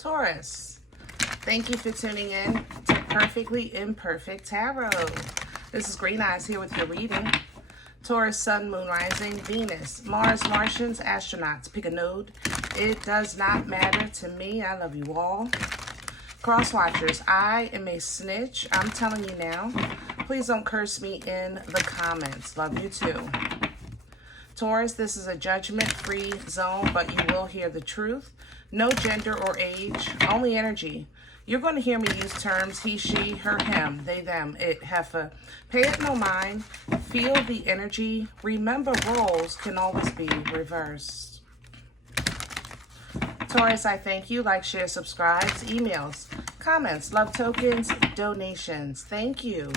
Taurus, thank you for tuning in to Perfectly Imperfect Tarot. This is Green Eyes here with your reading. Taurus, Sun, Moon, Rising, Venus, Mars, Martians, astronauts. Pick a node. It does not matter to me. I love you all. Cross watchers, I am a snitch. I'm telling you now. Please don't curse me in the comments. Love you too. Taurus, this is a judgment-free zone, but you will hear the truth. No gender or age, only energy. You're going to hear me use terms he, she, her, him, they, them, it, heifer. Pay it no mind. Feel the energy. Remember, roles can always be reversed. Taurus, I thank you. Like, share, subscribe, emails, comments, love tokens, donations. Thank you.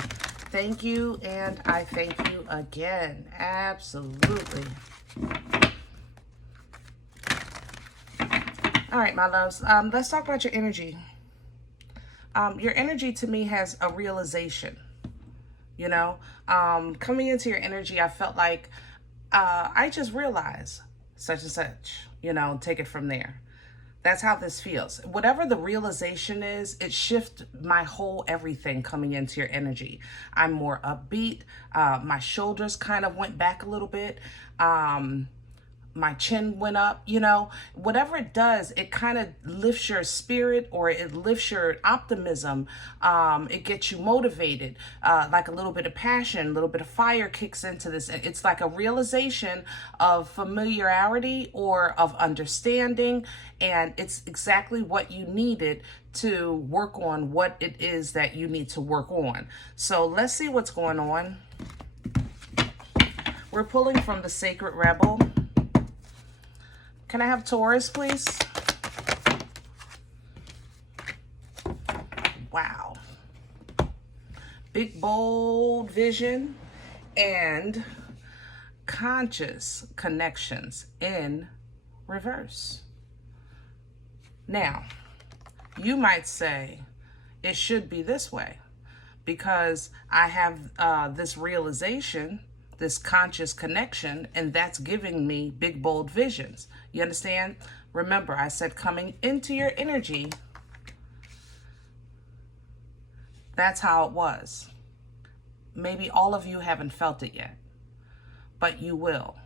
Thank you, and I thank you again. Absolutely. All right, my loves. Let's talk about your energy. Your energy to me has a realization. You know, coming into your energy, I felt like I just realized such and such. You know, take it from there. That's how this feels. Whatever the realization is, it shifts my whole everything coming into your energy. I'm more upbeat. My shoulders kind of went back a little bit. My chin went up, you know, whatever it does, it kind of lifts your spirit, or it lifts your optimism. It gets you motivated, like a little bit of passion, a little bit of fire kicks into this. It's like a realization of familiarity or of understanding. And it's exactly what you needed to work on what it is that you need to work on. So let's see what's going on. We're pulling from the Sacred Rebel. Can I have Taurus, please? Wow. Big, bold vision and conscious connections in reverse. Now, you might say it should be this way because I have this realization, this conscious connection, and that's giving me big, bold visions. You understand? Remember, I said coming into your energy, that's how it was. Maybe all of you haven't felt it yet, but you will.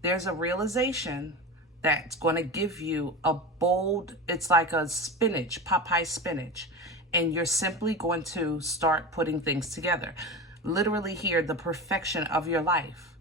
There's a realization that's going to give you a bold, it's like a spinach, Popeye spinach, and you're simply going to start putting things together. Literally here, the perfection of your life.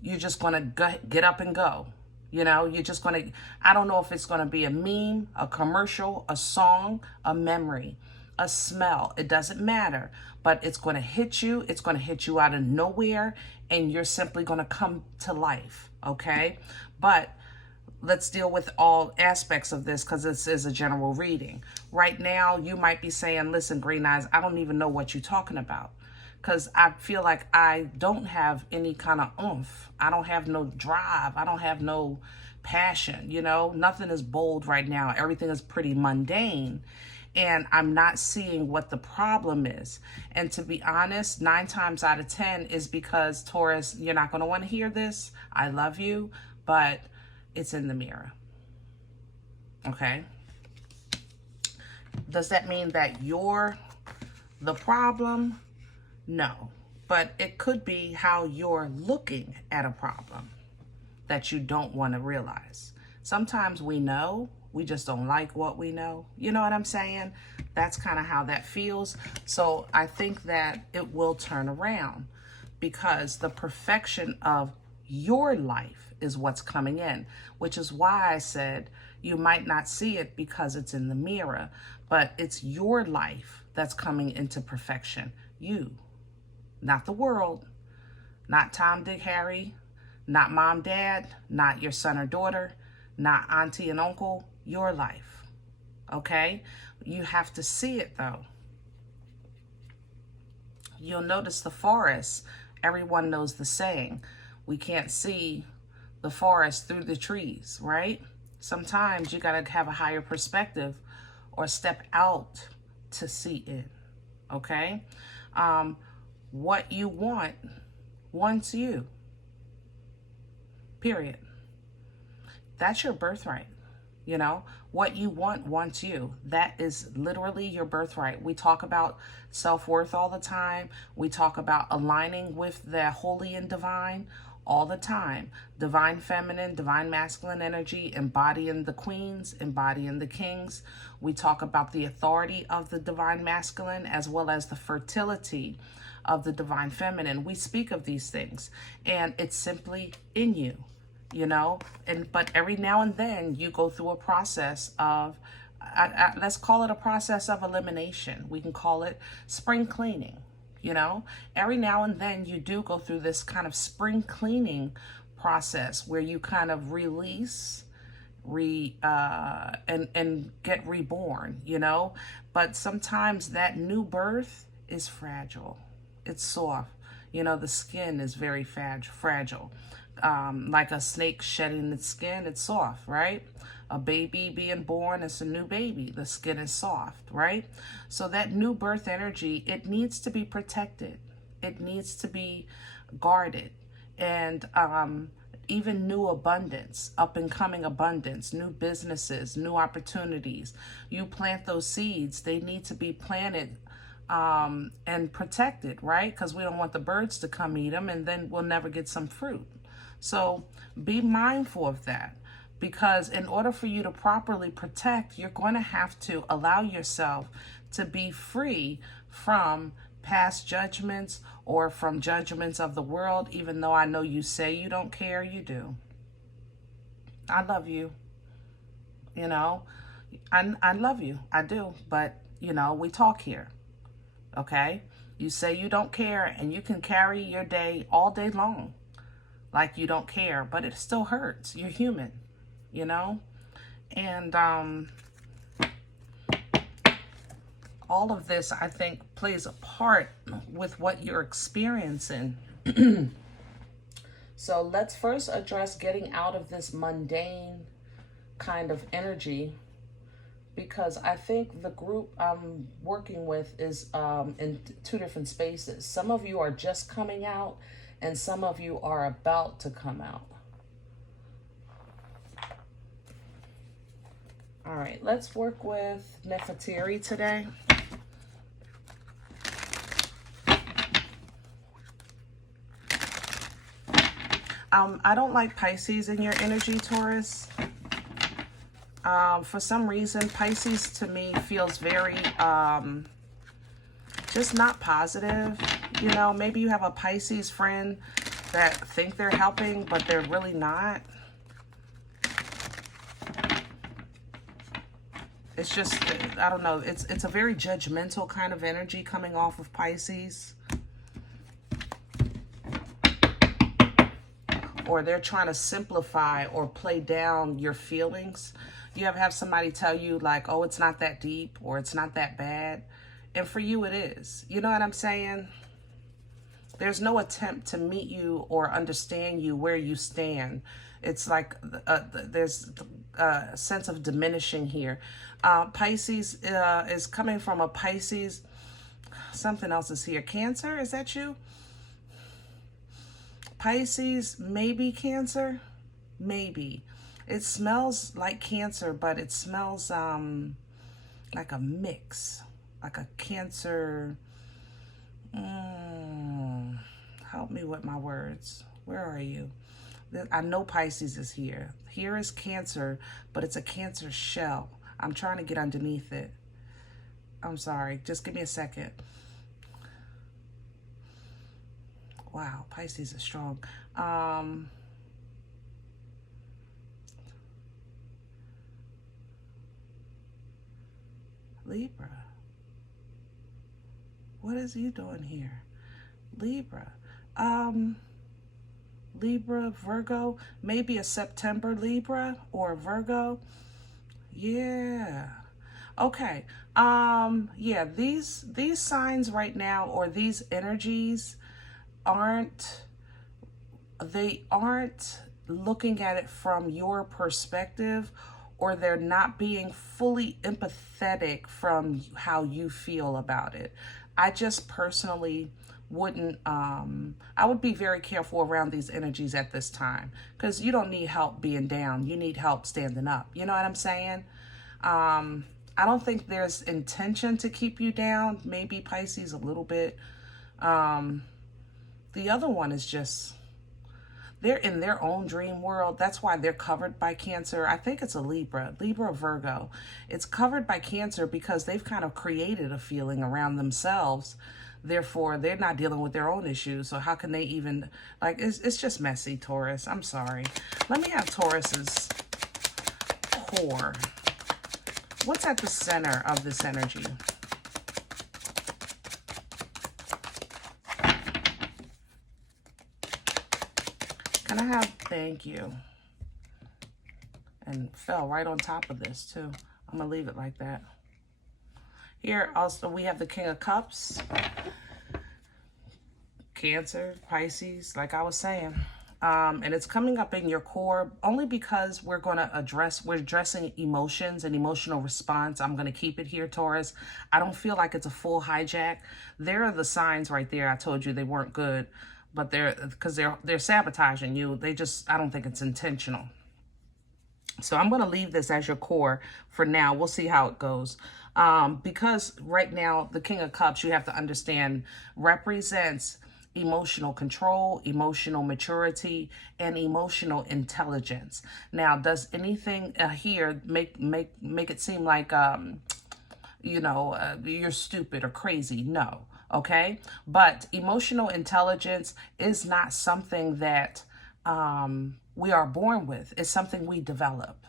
You're just going to get up and go. You know, you're just going to, I don't know if it's going to be a meme, a commercial, a song, a memory, a smell. It doesn't matter, but it's going to hit you. It's going to hit you out of nowhere, and you're simply going to come to life. Okay. But let's deal with all aspects of this because this is a general reading. Right now, you might be saying, listen, Green Eyes, I don't even know what you're talking about. Because I feel like I don't have any kind of oomph. I don't have no drive. I don't have no passion, you know. Nothing is bold right now. Everything is pretty mundane. And I'm not seeing what the problem is. And to be honest, 9 times out of 10 is because, Taurus, you're not going to want to hear this. I love you, but it's in the mirror. Okay? Does that mean that you're the problem? No, but it could be how you're looking at a problem that you don't want to realize. Sometimes we know, we just don't like what we know. You know what I'm saying? That's kind of how that feels. So I think that it will turn around because the perfection of your life is what's coming in, which is why I said you might not see it because it's in the mirror, but it's your life that's coming into perfection. You. Not the world, not Tom, Dick, Harry, not mom, dad, not your son or daughter, not auntie and uncle, your life, okay? You have to see it though. You'll notice the forest, everyone knows the saying, we can't see the forest through the trees, right? Sometimes you gotta have a higher perspective or step out to see it, okay? What you want wants you, period. That's your birthright. You know, what you want wants you. That is literally your birthright. We talk about self-worth all the time. We talk about aligning with the holy and divine all the time. Divine feminine, divine masculine energy, embodying the queens, embodying the kings. We talk about the authority of the divine masculine as well as the fertility of the divine feminine. We speak of these things, and it's simply in you. You know, but every now and then you go through a process of, let's call it a process of elimination. We can call it spring cleaning. You know, every now and then you do go through this kind of spring cleaning process where you kind of release, and get reborn. You know, but sometimes that new birth is fragile. It's soft. You know, the skin is very fragile. Like a snake shedding its skin, it's soft, right? A baby being born, it's a new baby. The skin is soft, right? So that new birth energy, it needs to be protected. It needs to be guarded. And even new abundance, up and coming abundance, new businesses, new opportunities. You plant those seeds, they need to be planted and protected, right? Because we don't want the birds to come eat them, and then we'll never get some fruit. So be mindful of that, because in order for you to properly protect, you're going to have to allow yourself to be free from past judgments or from judgments of the world. Even though I know you say you don't care, you do. I love you. You know, I love you. I do. But, you know, we talk here. Okay? You say you don't care, and you can carry your day all day long like you don't care, but it still hurts. You're human, you know? And all of this, I think, plays a part with what you're experiencing. So let's first address getting out of this mundane kind of energy, because I think the group I'm working with is in two different spaces. Some of you are just coming out, and some of you are about to come out. All right, let's work with Nefertiti today. I don't like Pisces in your energy, Taurus. For some reason, Pisces to me feels very just not positive. You know, maybe you have a Pisces friend that think they're helping, but they're really not. It's just, I don't know, it's a very judgmental kind of energy coming off of Pisces. Or they're trying to simplify or play down your feelings. You ever have somebody tell you like, oh, it's not that deep, or it's not that bad. And for you it is. You know what I'm saying? There's no attempt to meet you or understand you where you stand. It's like there's a sense of diminishing here. Pisces is coming from a Pisces. Something else is here. Cancer, is that you? Pisces, maybe Cancer, maybe. It smells like Cancer, but it smells like a mix, like a Cancer. Help me with my words. Where are you? I know Pisces is here. Here is Cancer, but it's a Cancer shell. I'm trying to get underneath it. I'm sorry. Just give me a second. Wow, Pisces is strong. Libra. What is you doing here? Libra. Libra, Virgo, maybe a September Libra or Virgo. Yeah. Okay. Yeah, these signs right now, or these energies, aren't looking at it from your perspective, or they're not being fully empathetic from how you feel about it. I just personally wouldn't, I would be very careful around these energies at this time, because you don't need help being down. You need help standing up. You know what I'm saying? I don't think there's intention to keep you down. Maybe Pisces a little bit. The other one is just, they're in their own dream world. That's why they're covered by Cancer. I think it's a Libra or Virgo. It's covered by Cancer because they've kind of created a feeling around themselves. Therefore, they're not dealing with their own issues. So how can they even, like, it's just messy, Taurus. I'm sorry. Let me have Taurus's core. What's at the center of this energy? Can I have, thank you. And fell right on top of this too. I'm gonna leave it like that. Here also we have the King of Cups. Cancer, Pisces, like I was saying. And it's coming up in your core only because we're addressing emotions and emotional response. I'm going to keep it here, Taurus. I don't feel like it's a full hijack. There are the signs right there. I told you they weren't good, but they're sabotaging you. I don't think it's intentional. So I'm going to leave this as your core for now. We'll see how it goes. Because right now, the King of Cups, you have to understand, represents emotional control, emotional maturity, and emotional intelligence. Now, does anything here make it seem like, you're stupid or crazy? No. Okay. But emotional intelligence is not something that we are born with. It's something we develop,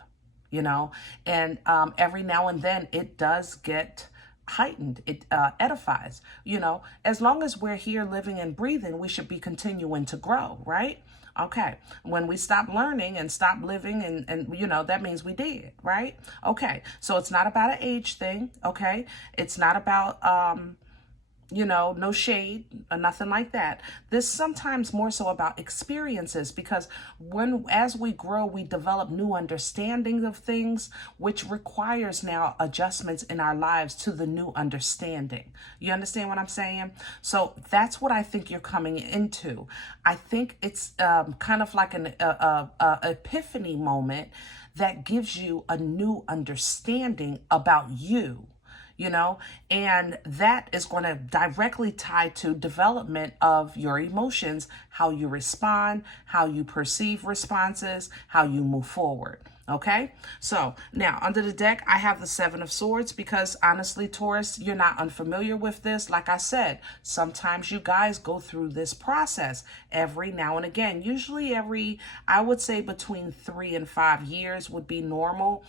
and every now and then it does get heightened. It edifies, as long as we're here living and breathing, we should be continuing to grow, right? Okay. When we stop learning and stop living and that means we did, right? Okay. So it's not about an age thing. Okay. It's not about, no shade or nothing like that. This sometimes more so about experiences, because as we grow, we develop new understanding of things, which requires now adjustments in our lives to the new understanding. You understand what I'm saying? So that's what I think you're coming into. I think it's kind of like an epiphany moment that gives you a new understanding about you. And that is going to directly tie to development of your emotions, how you respond, how you perceive responses, how you move forward. Okay, so now under the deck, I have the Seven of Swords because honestly, Taurus, you're not unfamiliar with this. Like I said, sometimes you guys go through this process every now and again. Usually I would say between 3 and 5 years would be normal.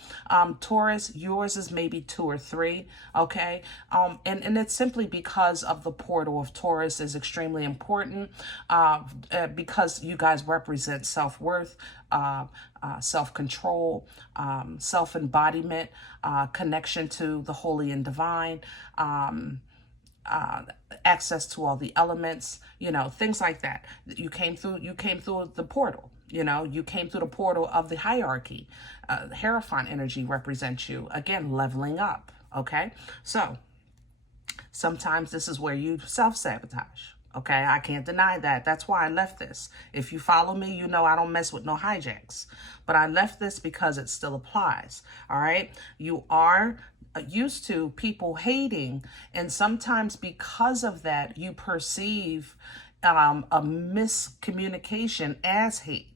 Taurus, yours is maybe 2 or 3. Okay, and it's simply because of the portal of Taurus is extremely important because you guys represent self-worth, self-control, self-embodiment, connection to the holy and divine, access to all the elements, things like that. You came through the portal, you came through the portal of the hierarchy. Hierophant energy represents you, again, leveling up. Okay. So sometimes this is where you self-sabotage. Okay, I can't deny that. That's why I left this. If you follow me, I don't mess with no hijacks. But I left this because it still applies. All right, you are used to people hating, and sometimes because of that, you perceive a miscommunication as hate.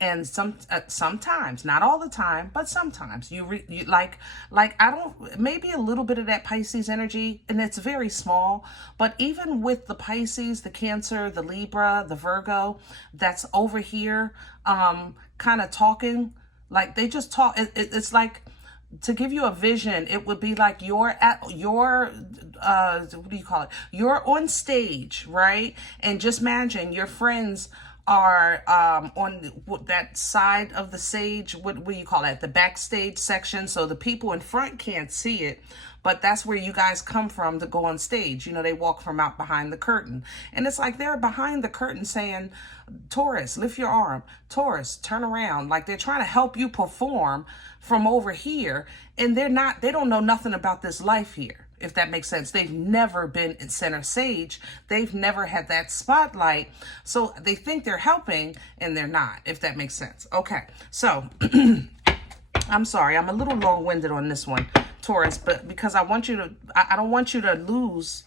And sometimes, not all the time, but sometimes you like I don't, maybe a little bit of that Pisces energy, and it's very small. But even with the Pisces, the Cancer, the Libra, the Virgo, that's over here, kind of talking, like they just talk. It's like, to give you a vision, it would be like you're what do you call it? You're on stage, right? And just imagine your friends are on that side of the stage. What do you call that? The backstage section. So the people in front can't see it, but that's where you guys come from to go on stage. They walk from out behind the curtain. And it's like they're behind the curtain saying, Taurus, lift your arm. Taurus, turn around. Like they're trying to help you perform from over here. And they don't know nothing about this life here. if that makes sense. They've never been in center stage. They've never had that spotlight. So they think they're helping and they're not, if that makes sense. Okay, so I'm sorry, I'm a little long-winded on this one, Taurus, but because I want you to, I don't want you to lose,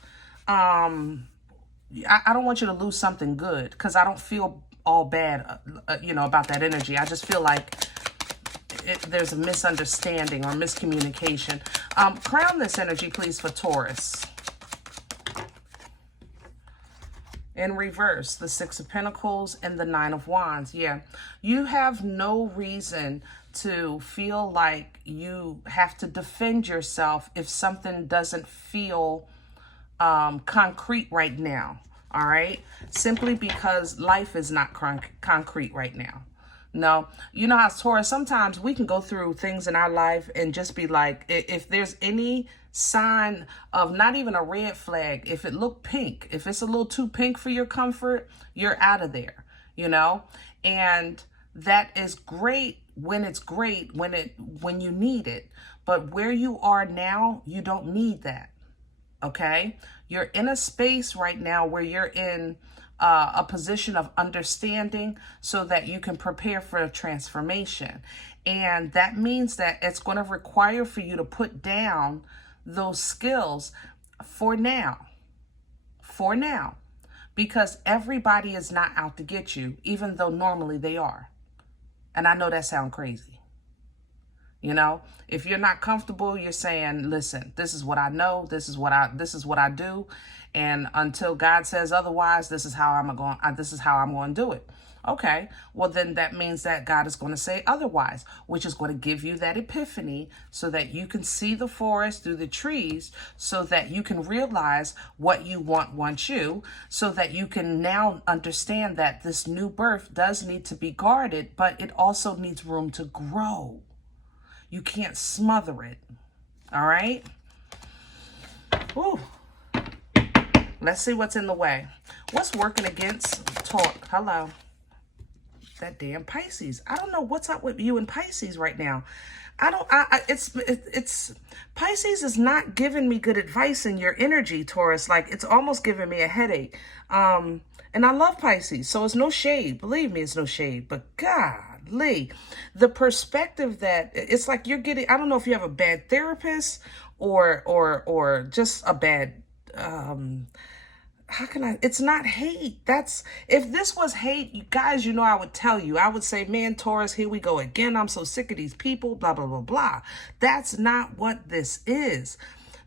I don't want you to lose something good, because I don't feel all bad, you know, about that energy. I just feel like there's a misunderstanding or miscommunication. Crown this energy, please, for Taurus. In reverse, the Six of Pentacles and the Nine of Wands. Yeah, you have no reason to feel like you have to defend yourself if something doesn't feel concrete right now. All right, simply because life is not concrete right now. No, you know how Taurus, sometimes we can go through things in our life and just be like, if there's any sign of not even a red flag, if it look pink, if it's a little too pink for your comfort, you're out of there, you know? And that is great when it's great, when you need it. But where you are now, you don't need that. Okay? You're in a space right now where you're in a position of understanding so that you can prepare for a transformation. And that means that it's going to require for you to put down those skills for now, because everybody is not out to get you, even though normally they are. And I know that sounds crazy. You know, if you're not comfortable, you're saying, listen, this is what I know. This is what I do. And until God says otherwise, this is how I'm going to do it. Okay, well, then that means that God is going to say otherwise, which is going to give you that epiphany so that you can see the forest through the trees, so that you can realize what you wants you, so that you can now understand that this new birth does need to be guarded, but it also needs room to grow. You can't smother it. All right? Ooh. Let's see what's in the way. What's working against talk? Hello. That damn Pisces. I don't know what's up with you and Pisces right now. It's Pisces is not giving me good advice in your energy, Taurus. Like, it's almost giving me a headache. And I love Pisces, so it's no shade. Believe me, it's no shade. But golly, the perspective that it's like you're getting, I don't know if you have a bad therapist or just a bad, it's not hate. If this was hate, you guys, you know, I would tell you, I would say, man, Taurus, here we go again. I'm so sick of these people, blah, blah, blah, blah. That's not what this is.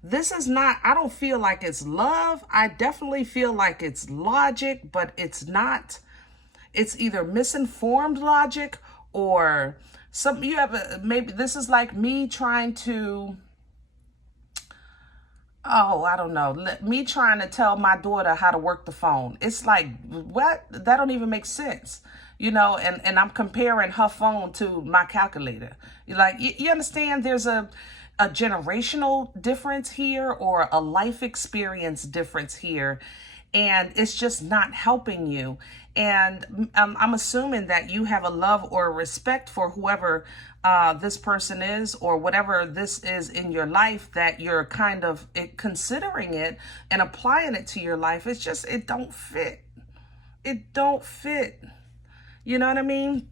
This is not, I don't feel like it's love. I definitely feel like it's logic, but it's not. It's either misinformed logic or maybe this is like me trying to, I don't know. Me trying to tell my daughter how to work the phone. It's like, what? That don't even make sense. You know, and I'm comparing her phone to my calculator. Like, you understand there's a generational difference here or a life experience difference here. And it's just not helping you. And I'm assuming that you have a love or a respect for whoever this person is or whatever this is in your life, that you're kind of considering it and applying it to your life. It's just, it don't fit. It don't fit. You know what I mean?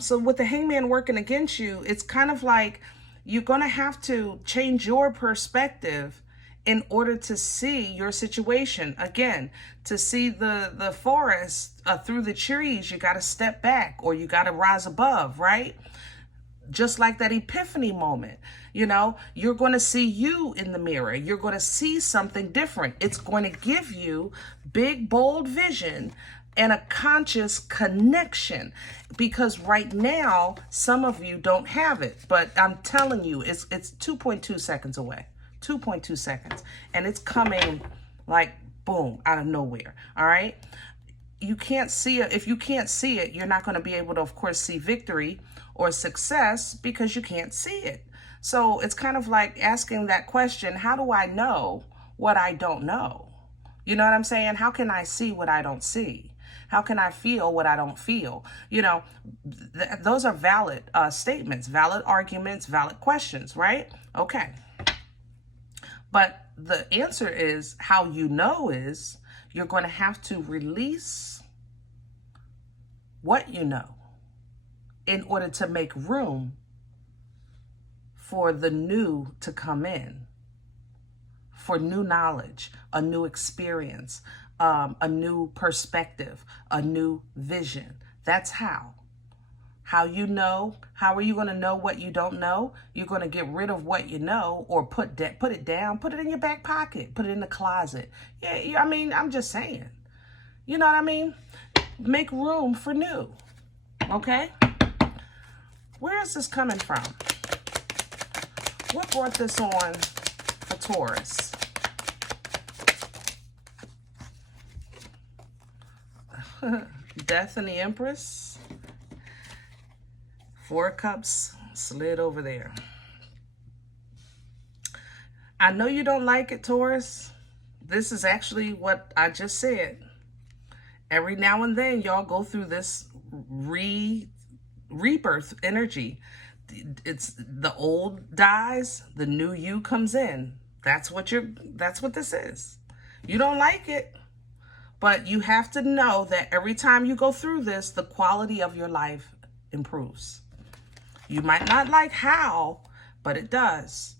So with the Hangman working against you, it's kind of like you're going to have to change your perspective in order to see your situation. Again, to see the forest through the trees, you got to step back or you got to rise above, right? Just like that epiphany moment, you know, you're going to see you in the mirror. You're going to see something different. It's going to give you big, bold vision and a conscious connection, because right now, some of you don't have it, but I'm telling you, it's 2.2 seconds away. 2.2 seconds, and it's coming like boom out of nowhere. All right, you can't see it. If you can't see it, you're not going to be able to, of course, see victory or success because you can't see it. So it's kind of like asking that question, how do I know what I don't know? You know what I'm saying? How can I see what I don't see? How can I feel what I don't feel? You know, those are valid statements, valid arguments, valid questions, right? Okay. But the answer is, how you know is, you're going to have to release what you know in order to make room for the new to come in, for new knowledge, a new experience, a new perspective, a new vision. That's how. How you know. How are you going to know what you don't know? You're going to get rid of what you know, or put it down, put it in your back pocket, put it in the closet. Yeah, I mean, I'm just saying. You know what I mean? Make room for new. Okay? Where is this coming from? What brought this on for Taurus? Death and the Empress. 4 Cups slid over there. I know you don't like it, Taurus. This is actually what I just said. Every now and then, y'all go through this rebirth energy. It's the old dies, the new you comes in. That's what this is. You don't like it, but you have to know that every time you go through this, the quality of your life improves. You might not like how, but it does.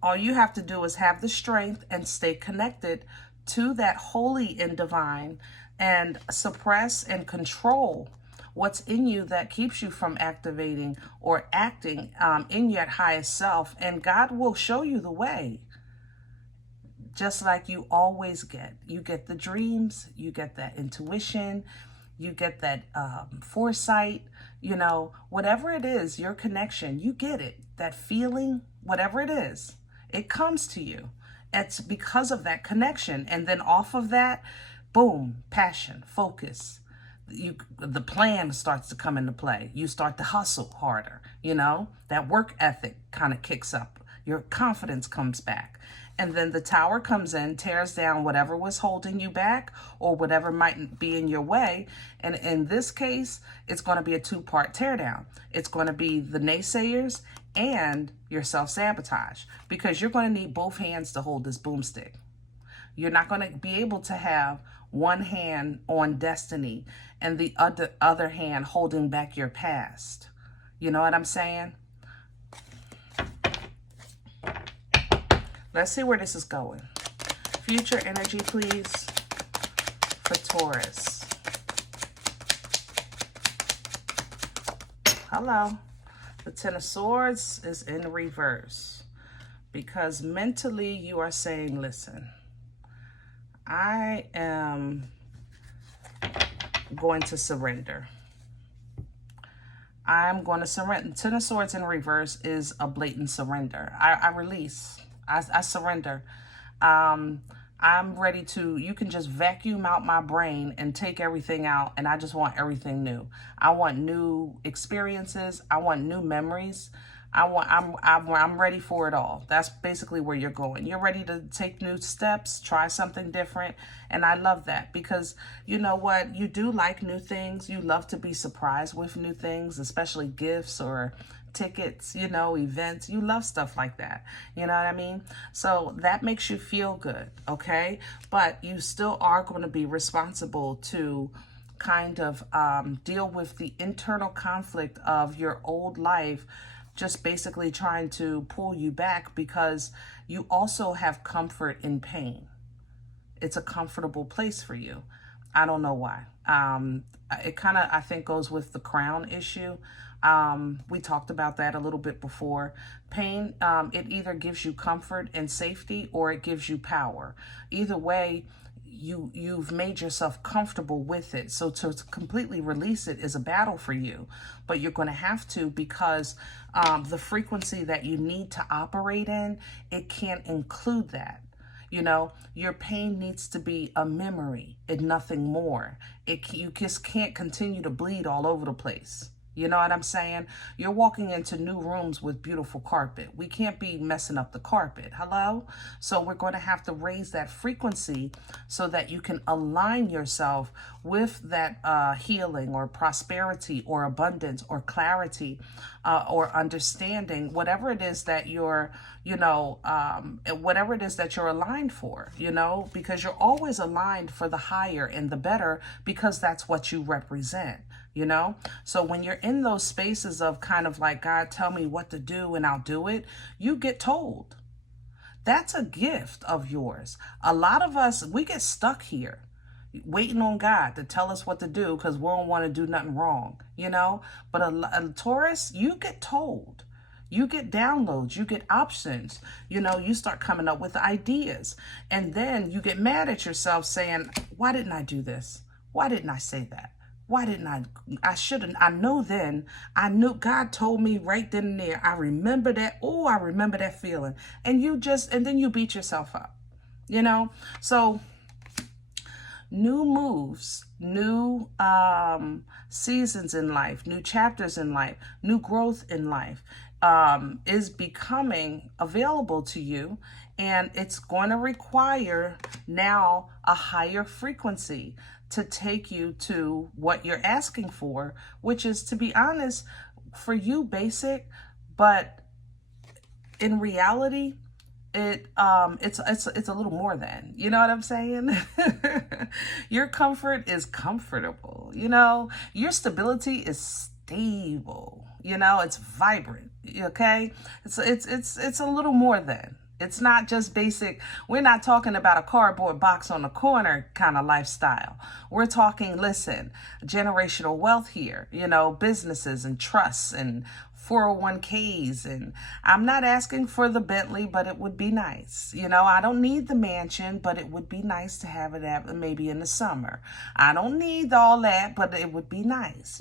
All you have to do is have the strength and stay connected to that holy and divine, and suppress and control what's in you that keeps you from activating or acting in your highest self. And God will show you the way, just like you always get. You get the dreams, you get that intuition, you get that foresight, you know, whatever it is, your connection, you get it. That feeling, whatever it is, it comes to you. It's because of that connection. And then off of that, boom, passion, focus. The plan starts to come into play. You start to hustle harder, you know, that work ethic kind of kicks up. Your confidence comes back. And then the Tower comes in, tears down whatever was holding you back or whatever might be in your way. And in this case, it's going to be a 2-part teardown. It's going to be the naysayers and your self-sabotage, because you're going to need both hands to hold this boomstick. You're not going to be able to have one hand on destiny and the other hand holding back your past. You know what I'm saying? Let's see where this is going. Future energy, please, for Taurus. Hello. The Ten of Swords is in reverse, because mentally you are saying, listen, I am going to surrender. I'm going to surrender. Ten of Swords in reverse is a blatant surrender. I release. I surrender. I'm ready to, you can just vacuum out my brain and take everything out, and I just want everything new. I want new experiences. I want new memories. I'm ready for it all. That's basically where you're going. You're ready to take new steps, try something different. And I love that, because you know what? You do like new things. You love to be surprised with new things, especially gifts or tickets, you know, events. You love stuff like that. You know what I mean? So that makes you feel good. Okay. But you still are going to be responsible to kind of deal with the internal conflict of your old life, just basically trying to pull you back, because you also have comfort in pain. It's a comfortable place for you. I don't know why. It kind of, I think, goes with the crown issue. We talked about that a little bit before. Pain, it either gives you comfort and safety, or it gives you power. Either way, you've made yourself comfortable with it. So to completely release it is a battle for you, but you're going to have to, because the frequency that you need to operate in, it can't include that. You know, your pain needs to be a memory and nothing more. You just can't continue to bleed all over the place. You know what I'm saying? You're walking into new rooms with beautiful carpet. We can't be messing up the carpet. Hello? So we're going to have to raise that frequency so that you can align yourself with that healing or prosperity or abundance or clarity or understanding, whatever it is that you're, whatever it is that you're aligned for, because you're always aligned for the higher and the better because that's what you represent. So when you're in those spaces of kind of like, God, tell me what to do and I'll do it, you get told. That's a gift of yours. A lot of us, we get stuck here waiting on God to tell us what to do because we don't want to do nothing wrong, But a Taurus, you get told. You get downloads, you get options, you start coming up with ideas. And then you get mad at yourself saying, why didn't I do this? Why didn't I say that? Why didn't I shouldn't, I knew God told me right then and there. I remember that. Oh, I remember that feeling. And then you beat yourself up, So new moves, new seasons in life, new chapters in life, new growth in life is becoming available to you. And it's going to require now a higher frequency to take you to what you're asking for, which is, to be honest, for you, basic, but in reality, it's a little more than, you know what I'm saying? Your comfort is comfortable, your stability is stable, it's vibrant, okay? It's a little more than. It's not just basic. We're not talking about a cardboard box on the corner kind of lifestyle. We're talking, listen, generational wealth here, businesses and trusts and 401ks. And I'm not asking for the Bentley, but it would be nice. I don't need the mansion, but it would be nice to have it maybe in the summer. I don't need all that, but it would be nice,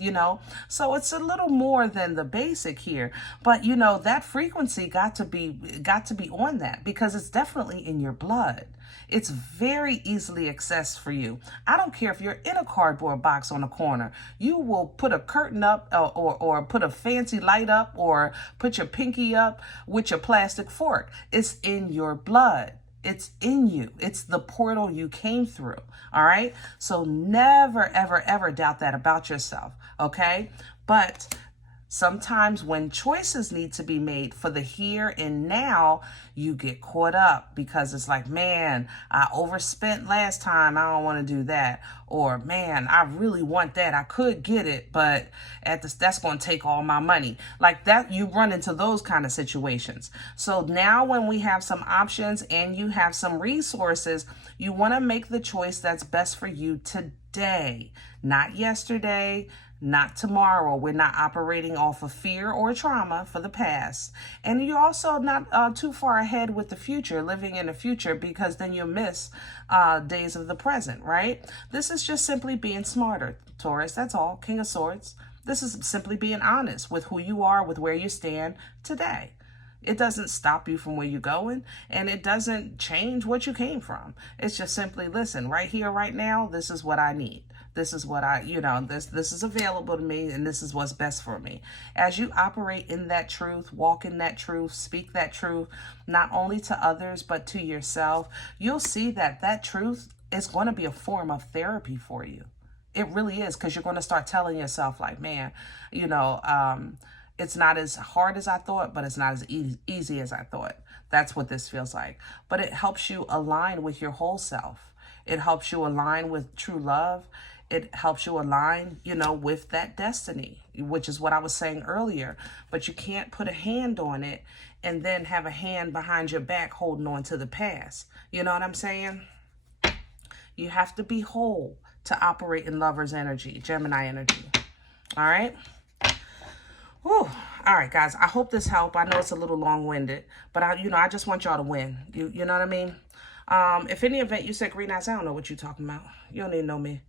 So it's a little more than the basic here. But, that frequency got to be on that because it's definitely in your blood. It's very easily accessed for you. I don't care if you're in a cardboard box on a corner. You will put a curtain up or put a fancy light up or put your pinky up with your plastic fork. It's in your blood. It's in you. It's the portal you came through. All right. So never, ever, ever doubt that about yourself. Okay. But sometimes when choices need to be made for the here and now, you get caught up because it's like, man, I overspent last time. I don't want to do that. Or, man, I really want that. I could get it, but that's going to take all my money. Like that, you run into those kind of situations. So now when we have some options and you have some resources, you want to make the choice that's best for you today, not yesterday, not tomorrow. We're not operating off of fear or trauma for the past. And you're also not too far ahead with the future, living in the future, because then you'll miss days of the present, right? This is just simply being smarter, Taurus. That's all. King of Swords. This is simply being honest with who you are, with where you stand today. It doesn't stop you from where you're going, and it doesn't change what you came from. It's just simply, listen, right here, right now, this is what I need. This is what this is available to me, and this is what's best for me. As you operate in that truth, walk in that truth, speak that truth, not only to others, but to yourself, you'll see that truth is going to be a form of therapy for you. It really is, because you're going to start telling yourself like, man, it's not as hard as I thought, but it's not as easy as I thought. That's what this feels like. But it helps you align with your whole self. It helps you align with true love. It helps you align, with that destiny, which is what I was saying earlier. But you can't put a hand on it and then have a hand behind your back holding on to the past. You know what I'm saying? You have to be whole to operate in lover's energy, Gemini energy. All right? Whew. All right, guys. I hope this helped. I know it's a little long-winded, but I just want y'all to win. You know what I mean? If any event you said green eyes, I don't know what you're talking about. You don't need to know me.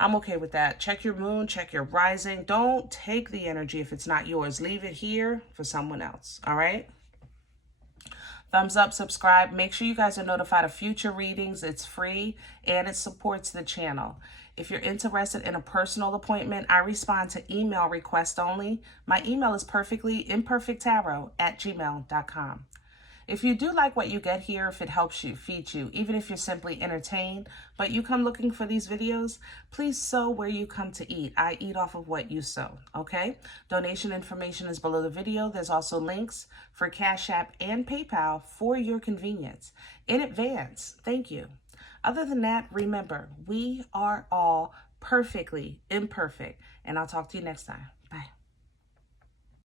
I'm okay with that. Check your moon, check your rising. Don't take the energy if it's not yours. Leave it here for someone else. All right? Thumbs up, subscribe. Make sure you guys are notified of future readings. It's free and it supports the channel. If you're interested in a personal appointment, I respond to email requests only. My email is perfectlyimperfecttarot@gmail.com. If you do like what you get here, if it helps you, feeds you, even if you're simply entertained, but you come looking for these videos, please sow where you come to eat. I eat off of what you sow, okay? Donation information is below the video. There's also links for Cash App and PayPal for your convenience. In advance, thank you. Other than that, remember, we are all perfectly imperfect, and I'll talk to you next time.